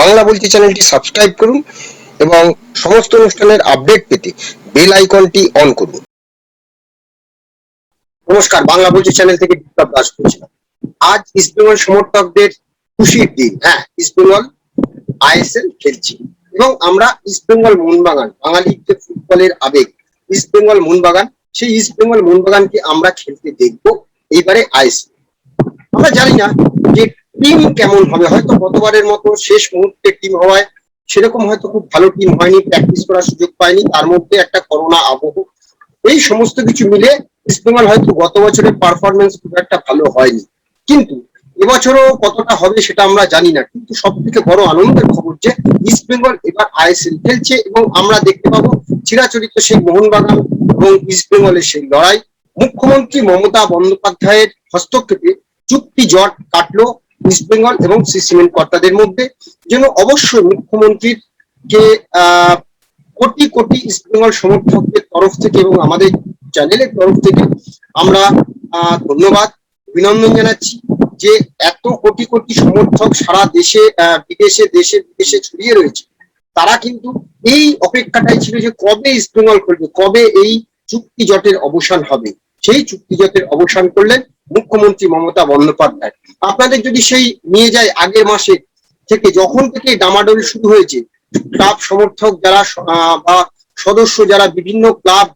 বাংলা বলছি চ্যানেলটি সাবস্ক্রাইব করুন এবং সমস্ত অনুষ্ঠানের আপডেট পেতে বেল আইকনটি অন করুন। নমস্কার, বাংলা বলছি চ্যানেল থেকে বিপ্লব দাস বলছিলাম। আজ ইস্ট বেঙ্গল সমর্থকদের খুশির দিন। হ্যাঁ, ইস্ট বেঙ্গল আইএসএল খেলছে এবং আমরা ইস্ট বেঙ্গল মোহনবাগান, বাঙালির যে ফুটবলের আবেগ ইস্ট বেঙ্গল মোহনবাগান, সেই ইস্ট বেঙ্গল মোহনবাগানকে আমরা খেলতে দেখবো এইবারে আইএসএল। আমরা জানি না যে টিম কেমন হবে, হয়তো গতবারের মতো শেষ মুহূর্তে টিম হওয়ায় সেরকম হয়তো খুব ভালো টিম হয়নি, প্র্যাকটিস করার সুযোগ পায়নি, তার মধ্যে একটা করোনা আবহ, এই সমস্ত কিছু মিলে ইস্ট বেঙ্গল হয়তো গত বছরের পারফরমেন্স খুব একটা ভালো হয়নি, কিন্তু এবছরও কতটা হবে সেটা আমরা জানি না। কিন্তু সব থেকে বড় আনন্দের খবর যে ইস্ট বেঙ্গল এবার আইএসএল খেলছে এবং আমরা দেখতে পাবো চিরাচরিত সেই মোহনবাগান এবং ইস্ট বেঙ্গলের সেই লড়াই। মুখ্যমন্ত্রী মমতা বন্দ্যোপাধ্যায়ের হস্তক্ষেপে চুক্তি জট কাটলো ইস্ট বেঙ্গল এবং সিমেন্ট কর্তাদের মধ্যে, যেন অবশ্যই মুখ্যমন্ত্রীর কে কোটি কোটি ইস্ট বেঙ্গল সমর্থকদের তরফ থেকে এবং আমাদের চ্যানেলের তরফ থেকে আমরা ধন্যবাদ অভিনন্দন জানাচ্ছি যে এত কোটি কোটি সমর্থক সারা দেশে বিদেশে দেশে বিদেশে ছড়িয়ে রয়েছে। তারা কিন্তু এই অপেক্ষাটাই ছিল যে কবে ইস্ট বেঙ্গল খেলবে, কবে এই চুক্তি জটের অবসান হবে। সেই চুক্তি জটের অবসান করলেন মুখ্যমন্ত্রী মমতা বন্দ্যোপাধ্যায়। আপনাদের যদি সেই নিয়ে যায় আগের মাসে থেকে, যখন থেকে ডামাডোল শুরু হয়েছে, ক্লাব সমর্থক যারা বা সদস্য যারা বিভিন্ন ক্লাব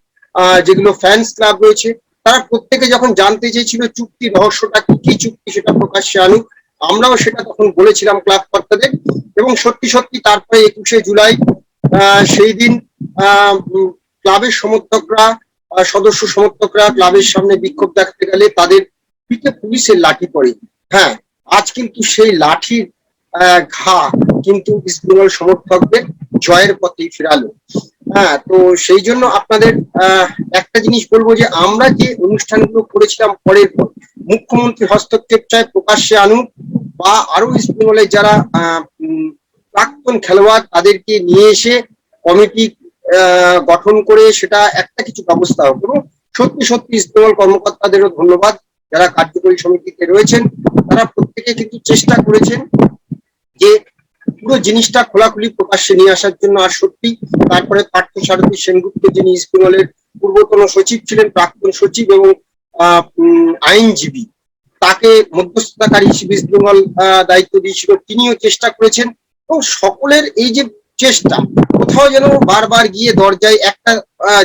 যেগুলো ফ্যান্স ক্লাব রয়েছে, তারা প্রত্যেকে যখন জানতে চেয়েছিল চুক্তি রহস্যটা কি, কি চুক্তি সেটা প্রকাশ্যে আনুক, আমরাও সেটা তখন বলেছিলাম ক্লাব কর্তাদের। এবং সত্যি সত্যি তারপরে 21শে জুলাই সেই দিন ক্লাবের সমর্থকরা, সদস্য সমর্থকরা ক্লাবের সামনে বিক্ষোভ দেখাতে গেলে তাদের পিঠে পুলিশের লাঠি পড়ে। হ্যাঁ, আজ কিন্তু সেই লাঠির ঘা কিন্তু ইস্ট বেঙ্গল সমর্থকদের জয়ের পথে ফেরালো। হ্যাঁ, তো সেই জন্য আপনাদের একটা জিনিস বলবো যে আমরা যে অনুষ্ঠানগুলো করেছিলাম পরের পর মুখ্যমন্ত্রী হস্তক্ষেপ চায় প্রকাশ্যে আনুক, বা আরো ইস্ট বেঙ্গলের যারা প্রাক্তন খেলোয়াড় তাদেরকে নিয়ে এসে কমিটি গঠন করে সেটা একটা কিছু ব্যবস্থা হোক। এবং সত্যি সত্যি ইস্ট বেঙ্গল কর্মকর্তাদেরও ধন্যবাদ যারা কার্যকরী সমিতিতে রয়েছেন, তারা প্রত্যেকে কিন্তু চেষ্টা করেছেন যে পুরো জিনিসটা খোলাখুলি প্রকাশ্যে নিয়ে আসার জন্য। আর সত্যি তারপরে পার্থ সারথী সেনগুপ্ত, যিনি ইস্ট বেঙ্গলের পূর্বতন সচিব ছিলেন, প্রাক্তন সচিব এবং আইনজীবী, তাকে মধ্যস্থতাকারী হিসেবে ইস্ট বেঙ্গল দায়িত্ব দিয়েছিল, তিনিও চেষ্টা করেছেন। এবং সকলের এই যে চেষ্টা, কোথাও যেন বারবার গিয়ে দরজায় একটা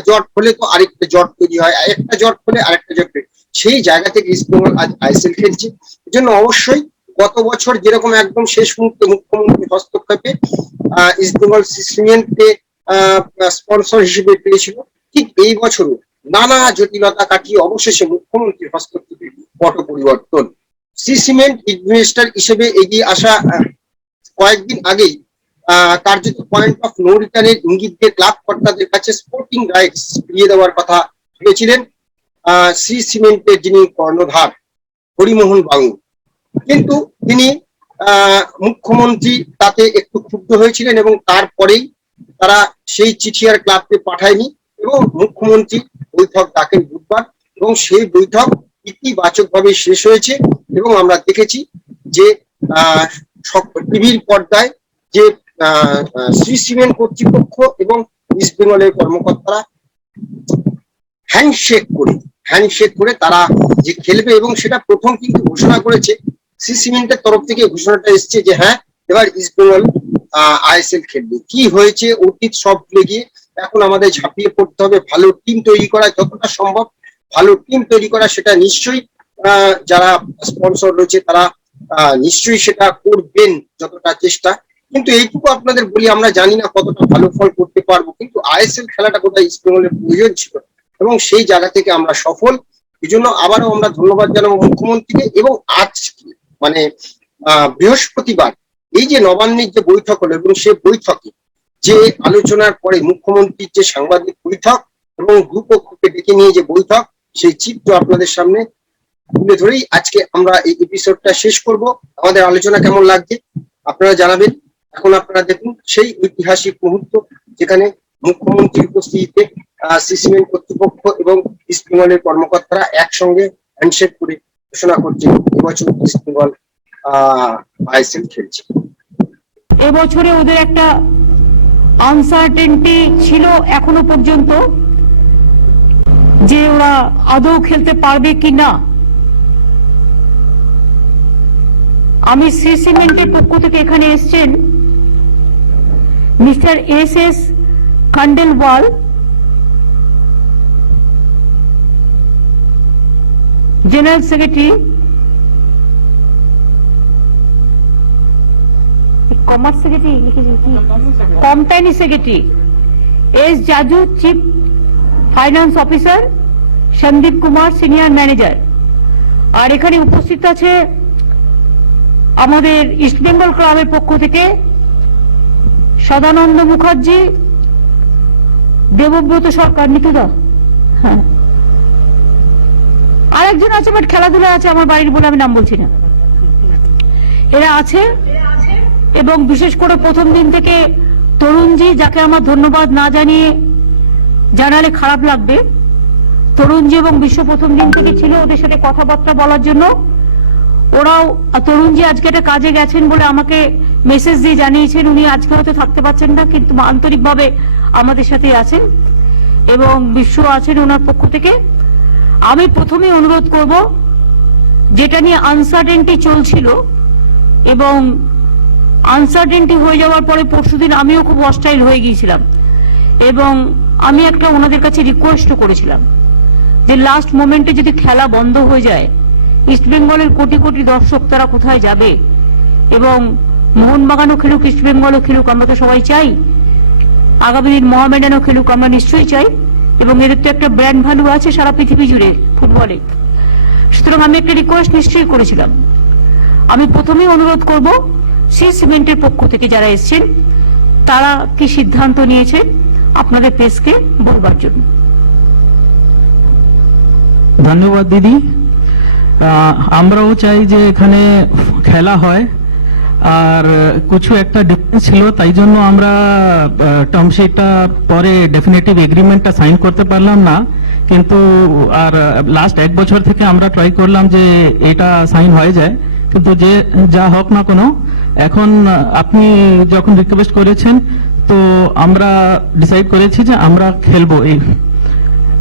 জট হলে তো আরেকটা জট তৈরি হয়, একটা জট হলে আরেকটা জট, সেই জায়গা থেকে ইস্ট বেঙ্গল আজ আইএসএল খেলছে। এজন্য অবশ্যই গত বছর যেরকম একদম শেষ মুহূর্তে মুখ্যমন্ত্রী হস্তক্ষেপে ইস্ট বেঙ্গল সিমেন্টকে স্পন্সর হিসেবে পেয়েছিল, ঠিক এই বছরও নানা জটিলতা কাটিয়ে অবশেষে মুখ্যমন্ত্রীর হস্তক্ষেপে পট পরিবর্তন। সিমেন্ট ইনভেস্টর হিসেবে এগিয়ে আসা কয়েকদিন আগেই কার্যত পয়েন্ট অফ নো রিটার্নের ইঙ্গিত দিয়ে ক্লাব কর্তাদের কাছে স্পোর্টিং রাইটস ফিরিয়ে দেওয়ার কথা ভেবেছিলেন সিমেন্টের যিনি কর্ণধার হরিমোহন বাবু, কিন্তু তিনি মুখ্যমন্ত্রী তাতে একটু ক্ষুব্ধ হয়েছিলেন এবং তারপরেই তারা সেই চিঠি আর ক্লাবকে পাঠায়নি এবং মুখ্যমন্ত্রী বৈঠক ডাকেন বুধবার, এবং সেই বৈঠক ইতিবাচকভাবে শেষ হয়েছে। এবং আমরা দেখেছি যে টিভির পর্দায় যে সিমেন্ট কর্তৃপক্ষ এবং ইস্ট বেঙ্গলের কর্মকর্তারা হ্যান্ডশেক করে তারা যে খেলবে, এবং সেটা প্রথম কিন্তু ঘোষণা করেছে সিমেন্টের তরফ থেকে, ঘোষণাটা এসছে যে হ্যাঁ এবার ইস্ট বেঙ্গল আইএসএল খেলবে। কি হয়েছে অতীত সব ভুলে গিয়ে এখন আমাদের ঝাঁপিয়ে পড়তে হবে ভালো টিম তৈরি করা, যতটা সম্ভব ভালো টিম তৈরি করা, সেটা নিশ্চয়ই যারা স্পন্সর রয়েছে তারা নিশ্চয়ই সেটা করবেন যতটা চেষ্টা। কিন্তু এইটুকু আপনাদের বলি, আমরা জানি না কতটা ভালো ফল করতে পারবো, কিন্তু আইএসএল খেলাটা কোথায় ইস্ট বেঙ্গলের প্রয়োজন ছিল এবং সেই জায়গা থেকে আমরা সফল। এই জন্য আবারও আমরা ধন্যবাদ জানাবো মুখ্যমন্ত্রীকে। এবং আজকে মানে বৃহস্পতিবার এই যে নবান্নের যে বৈঠক হলো, এবং সেই বৈঠকে যে আলোচনার পরে মুখ্যমন্ত্রীর যে সাংবাদিক বৈঠক এবং দুপক্ষকে ডেকে নিয়ে যে বৈঠক, সেই চিত্র আপনাদের সামনে তুলে ধরেই আজকে আমরা এই এপিসোডটা শেষ করব। আমাদের আলোচনা কেমন লাগছে আপনারা জানাবেন। এখন আপনারা দেখুন সেই ঐতিহাসিক মুহূর্ত যেখানে মুখ্যমন্ত্রীর উপস্থিতিতে সিমেন্ট কর্তৃপক্ষ এবং ইস্ট বেঙ্গলের কর্মকর্তারা একসঙ্গে হ্যান্ডশেক করে ঘোষণা করছে এবছর ইস্ট বেঙ্গল আইএসএল খেলছে। এবছরে ওদের একটা আনসার্টেনটি ছিল এখনো পর্যন্ত যে ওরা আদৌ খেলতে পারবে কি না। আমি শ্রী সিমেন্টের পক্ষ থেকে এখানে এসছেন mister S Khandelwal, general secretary, commerce secretary company secretary, S Jaju chief finance officer, Sandeep Kumar senior manager. আর এখানে উপস্থিত আছে আমাদের ইস্ট বেঙ্গল ক্লাবের পক্ষ থেকে সদানন্দ মুখার্জি, দেবব্রত সরকার, নিতুদা, হ্যাঁ, আরেকজন আছে বাট খেলাধুলা আছে আমার বাড়ির বলে আমি নাম বলছি না, এরা আছে। এবং বিশেষ করে প্রথম দিন থেকে তরুণজি, যাকে আমার ধন্যবাদ না জানালে খারাপ লাগবে, তরুণজি এবং বিশ্ব প্রথম দিন থেকে ছিল ওদের সাথে কথাবার্তা বলার জন্য। ওরাও, তরুণজি আজকে একটা কাজে গেছেন বলে আমাকে মেসেজ দিয়ে জানিয়েছেন উনি আজকে হয়তো থাকতে পারছেন না, কিন্তু আন্তরিকভাবে আমাদের সাথে আছেন এবং বিশ্ব আছেন ওনার পক্ষ থেকে। আমি প্রথমেই অনুরোধ করব, যেটা নিয়ে আনসার্টেনটি চলছিল এবং আনসার্টেনটি হয়ে যাওয়ার পরে পরশুদিন আমিও খুব হস্টাইল হয়ে গিয়েছিলাম এবং আমি একটা ওনাদের কাছে রিকোয়েস্টও করেছিলাম যে লাস্ট মোমেন্টে যদি খেলা বন্ধ হয়ে যায়, ইস্ট বেঙ্গলের কোটি কোটি দর্শক তারা কোথায় যাবে? এবং মোহনবাগানও খেলুক, ইস্ট বেঙ্গলও খেলুক, আমরা তো সবাই চাই। আগামী দিন মোহামেডানও খেলুক, আমরা নিশ্চয়ই চাই। এবং এদের তো একটা ব্র্যান্ড ভ্যালু আছে সারা পৃথিবী জুড়ে ফুটবলে। সুতরাং আমি একটা রিকোয়েস্ট নিশ্চয়ই করেছিলাম। আমি প্রথমেই অনুরোধ করব শ্রী সিমেন্টের পক্ষ থেকে যারা এসছেন তারা কি সিদ্ধান্ত নিয়েছে আপনাদের প্রেসকে বলবার জন্য। ধন্যবাদ দিদি। আমরাও চাই যে এখানে খেলা হয়, আর কিছু একটা ডিফারেন্স ছিল, তাই জন্য আমরা টার্মশিটটা পরে ডেফিনেটিভ এগ্রিমেন্টটা সাইন করতে পারলাম না, কিন্তু আর লাস্ট এক বছর থেকে আমরা ট্রাই করলাম যে এটা সাইন হয়ে যায়, কিন্তু যে যা হোক না কোনো, এখন আপনি যখন রিকোয়েস্ট করেছেন তো আমরা ডিসাইড করেছি যে আমরা খেলবো। এই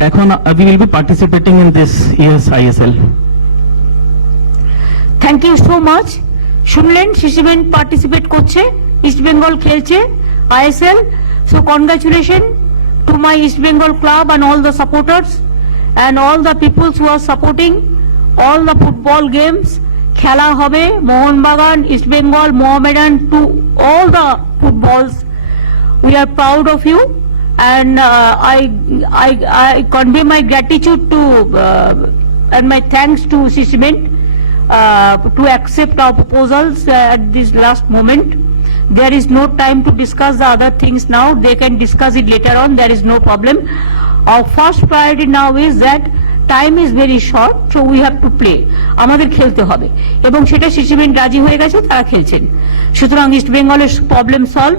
এখন we will be participating in this year's ISL. Thank you so much. শুনলেন সিসিমেন্ট পার্টিসিপেট করছে, ইস্ট বেঙ্গল খেলছে ISL। So congratulation to my East Bengal club and all the supporters and all the peoples who are supporting all the football games. খেলা হবে Mohun Bagan, east Bengal, Mohammedan, to all the footballs. We are proud of you and I convey my gratitude to and my thanks to Cement to accept our proposals at this last moment. There is no time to discuss the other things now. They can discuss it later on. There is no problem. Our first priority now is that time is very short, so we have to play. আমাদের খেলতে হবে এবং সেটা সিসিমেন্ট রাজি হয়ে গেছে, তারা খেলছেন। সুতরাং ইস্ট বেঙ্গলের প্রবলেম সলভ।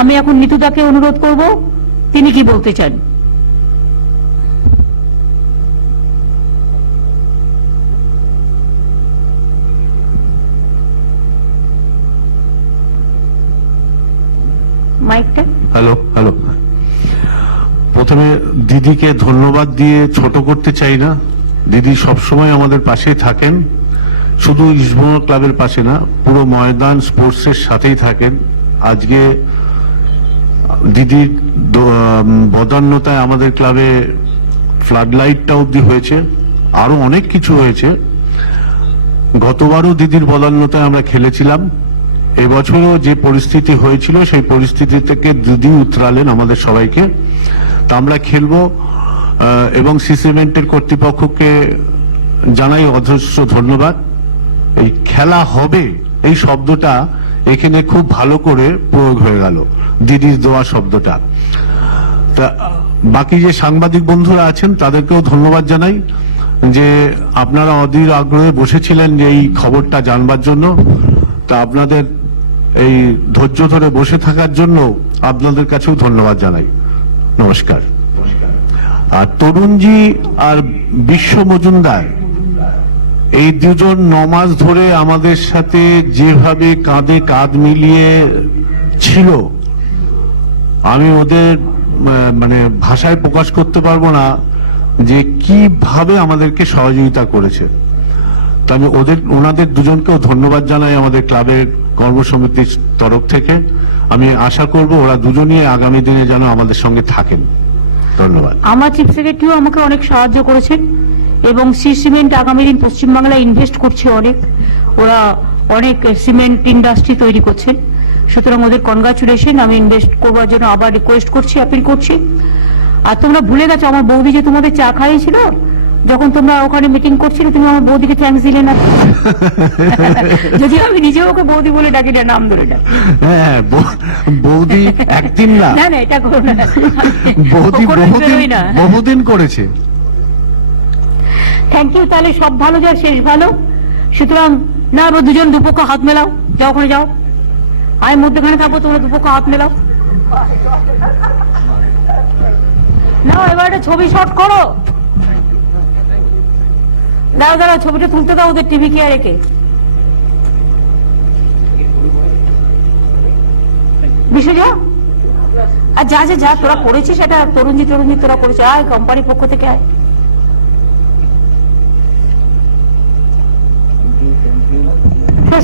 আমি এখন নিতুদাকে অনুরোধ করব, তিনি কি বলতে চান। মাইকটা। হ্যালো হ্যালো, প্রথমে দিদিকে ধন্যবাদ দিয়ে ছোট করতে চাই না। দিদি সবসময় আমাদের পাশেই থাকেন, শুধু ইস্টবেঙ্গল ক্লাবের পাশে না, পুরো ময়দান স্পোর্টসের সাথেই থাকেন। আজকে দিদির বদান্যতায় আমাদের ক্লাবে ফ্লাড লাইটটা অবধি হয়েছে, আরো অনেক কিছু হয়েছে। গতবারও দিদির বদান্যতায় আমরা খেলেছিলাম, এবছরও যে পরিস্থিতি হয়েছিল সেই পরিস্থিতি থেকে দিদি উতরালেন আমাদের সবাইকে। তা আমরা খেলবো এবং সিসিমেন্টের কর্তৃপক্ষকে জানাই অজস্র ধন্যবাদ। এই খেলা হবে এই শব্দটা এখানে খুব ভালো করে প্রয়োগ হয়ে গেল, দিদির দেওয়া শব্দটা। তা বাকি যে সাংবাদিক বন্ধুরা আছেন তাদেরকেও ধন্যবাদ জানাই যে আপনারা অধীর আগ্রহে বসেছিলেন যে এই খবরটা জানবার জন্য। তা আপনাদের এই ধৈর্য ধরে বসে থাকার জন্য আপনাদের কাছেও ধন্যবাদ জানাই। নমস্কার। আর তরুণজি আর বিশ্ব মজুমদার এই দুজন 9 মাস ধরে আমাদের সাথে যেভাবে কাঁধে কাঁধ মিলিয়ে ছিল, আমি ওদের মানে ভাষায় প্রকাশ করতে পারবো না যে কিভাবে আমাদেরকে সহযোগিতা করেছে। তো আমি ওনাদের দুজনকেও ধন্যবাদ জানাই আমাদের ক্লাবের কর্মসমিতির তরফ থেকে। আমি আশা করব ওরা দুজনই আগামী দিনে যেন আমাদের সঙ্গে থাকেন। ধন্যবাদ। আমার চিফ সেক্রেটারিও আমাকে অনেক সাহায্য করেছেন এবং সি সিমেন্ট আগামী দিন পশ্চিমবাংলায় ইনভেস্ট করছে অনেক, ওরা অনেক সিমেন্ট ইন্ডাস্ট্রি তৈরি করছেন, সুতরাং ওদের কনগ্রাচুলেশন। আমি ইনভেস্ট করবার জন্য আবার রিকোয়েস্ট করছি, আপিল করছি। আর তোমরা ভুলে গেছো আমার বৌদি যে তোমাদের চা খাইয়েছিল, যখন তোমরা ওখানে মিটিং করছিলে তুমি আমার বৌদিকে থ্যাঙ্কস দিলে না। যদি আমি নিজেও ওকে বৌদি বলে ডাকি না, নাম ধরে ডাকি। হ্যাঁ, বৌদি একদিন না, না না এটা করো না, বৌদি বহুদিন করেছে। Thank you. তাহলে সব ভালো যার শেষ ভালো, সুতরাং না আমরা দুজন দুপক্ষ হাত মেলাও, যাও ওখানে যাও, আমি মধ্যখানে থাকবো, তোমরা দুপক্ষ হাত মেলাও। না এবার একটা ছবি শট করো, দাঁড়াও দাঁড়াও, ছবিটা তুলতে দাও ওদের টিভি কে রেখে। বিশ্বজা আর যা যা তোরা করেছিস সেটা তরুণজি তোরা করেছিস, আয় কোম্পানির পক্ষ থেকে আয়।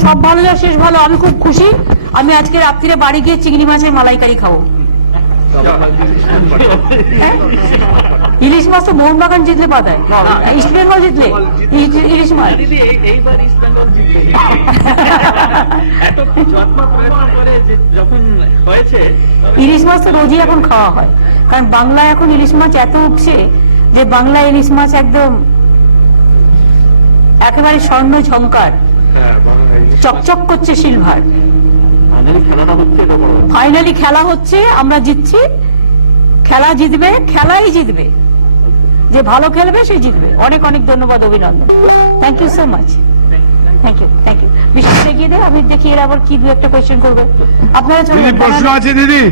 সব ভালো যা শেষ ভালো। আমি খুব খুশি, আমি আজকে রাত্রিরে বাড়ি গিয়ে চিংড়ি মাছের মালাইকারি খাবো। ইলিশ মাছ তো মোহনবাগান জিতলে পাতায়, ইস্ট বেঙ্গল জিতলে ইলিশ মাছ। ইলিশ মাছ তো রোজই এখন খাওয়া হয়, কারণ বাংলায় এখন ইলিশ মাছ এত উঠছে যে বাংলা ইলিশ মাছ একদম একেবারে স্বর্ণ ঝংকার, চকচক করছে সিলভার। ফাইনালি খেলা হচ্ছে, আমরা জিতছি, খেলা জিতবে, খেলাই জিতবে, যে ভালো খেলবে সে জিতবে। অনেক অনেক ধন্যবাদ, অভিনন্দন, thank you so much, thank you thank you. বিষয় এগিয়ে দেয়, আমি দেখি এরা আবার কি দু একটা কোয়েশ্চেন করবে। আপনারা প্রশ্ন আছে দিদি?